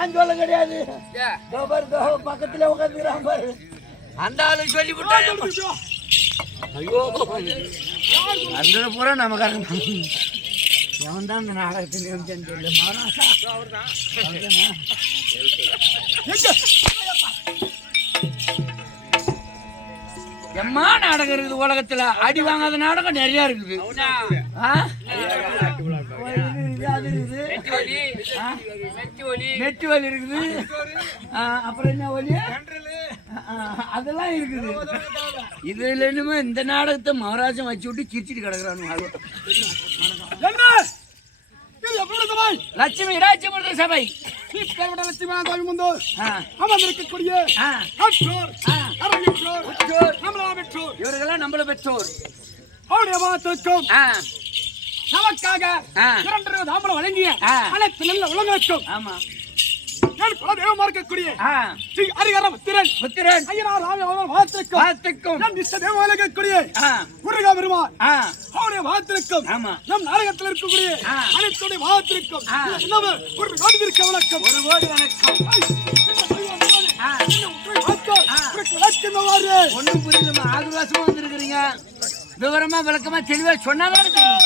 நான் சொல்ல கிடையாது. பக்கத்துல உட்காந்துக்கிறான் பாரு. அந்த ஆளு சொல்லி விட்டா. ஐயோ அந்த பூரா நமக்காரங்க. எவன் தான் இந்த நாடகத்தில் இருந்துன்னு தெரியல. எம்மா நாடகம் இருக்குது உலகத்துல. அடி வாங்காத நாடகம் நிறைய இருக்குது. நெட்டு வலி இருக்குது. அப்புறம் என்ன வலி அதெல்லாம் இருக்குது. இதுல என்னமோ இந்த நாடகத்தை மகாராஜன் வச்சு விட்டு சிரிச்சிட்டு கிடக்குறானு. லட்சுமி ராஜ்யமர்த சபை இவர்களெல்லாம் நம்மள பெற்றோர். நமக்காக தாம்பலம் வழங்கிய அனைத்து நல்ல உலகங்களுக்கும் ஆமா குலதெய்வமா இருக்கக்கூடிய ஸ்ரீ ஹரிஹர புத்திரன் ஐயனார் வாழ்த்துக்கும் முருகா பெருமான் அவருடைய வாழ்த்திருக்கும் நம் நாடகத்தில் இருக்கக்கூடிய அனைத்துடைய வாழ்த்திருக்கும் ஒரு கோடிக்கு வணக்கம். ஒரு கோடி வணக்கம். ஒன்றும் புரியலமா ஆதிவாசமா வந்திருக்கிறீங்க. விவரமா விளக்கமா தெளிவா சொன்னாதான் தெரியும்.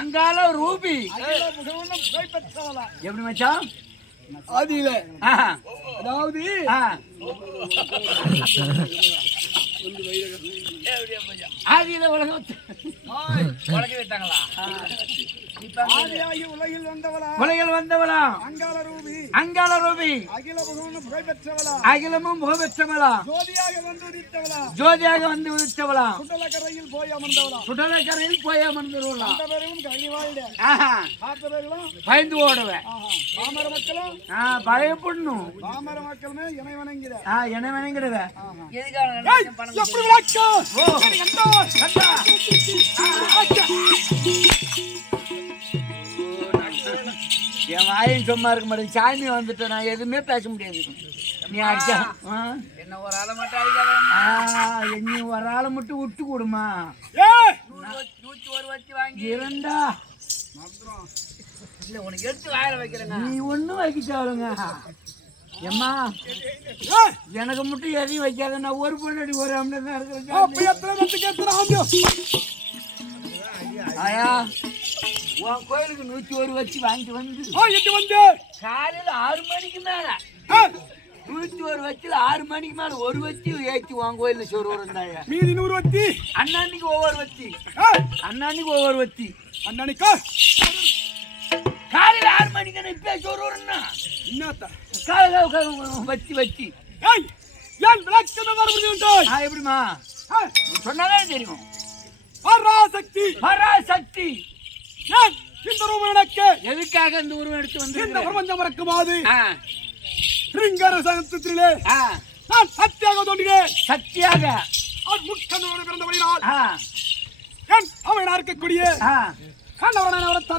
அங்கால ரூபி எப்படி மச்சான்? ஆதியில அதாவது ஆதியில உலகம் உலகில் வந்தவளா அங்கால ரூபி அகிலமும் புகழ்பெற்றவளா ஜோதியாக வந்து உதித்தவளா சுடலக்கரையில் போய் அமர்ந்துருவா பயந்து ஓடுவேன். பயப்படணும். என வணங்கிறத என் வாயும் சும்மா இருக்க மாட்டேன். சாமி வந்துட்டு நான் எதுவுமே பேச முடியாது. நீ அடிச்சா என்ன ஒரு ஆளை மட்டும் அடிக்காத. நீ ஒரு ஆளை மட்டும் விட்டு கொடுமா. இரண்டா உனக்கு எடுத்து வாயில வைக்கிறேன். நீ ஒண்ணும் வைக்கிட்டாளுங்க. எம்மா எனக்கு மட்டும் எதையும் வைக்காத. நான் ஒரு பொண்ணடி ஒரு அம்மன் தான் இருக்கிறேன். ஆயா உன் கோயிலுக்கு 101 வச்சு வாங்கிட்டு வந்து காலையில 6 மணிக்கு மேல 101 வச்சுல 6 மணிக்கு மேல ஒரு வச்சு ஏற்றி உன் கோயில சோறு இருந்தாயா. மீதி 100 வத்தி அண்ணாண்டிக்கு ஒவ்வொரு வத்தி அண்ணாணிக்கா காலையில 6 மணிக்கு இப்ப சோறு வரணும்னா வச்சு எப்படிமா சொன்னாதான் தெரியும். பராசக்தி இந்த ரூபம் எனக்கு எதுக்காக இந்த உருவம் எடுத்து வந்து இந்த பிரபஞ்சம் மறக்குமாது சங்கத்திலே நான் சத்தியாக தோன்றினேன். சத்தியாக அவர் முக்கண்ணோடு பிறந்த வழியினால் அவன் இருக்கக்கூடிய ஆ. கண்டவரான அவரை தர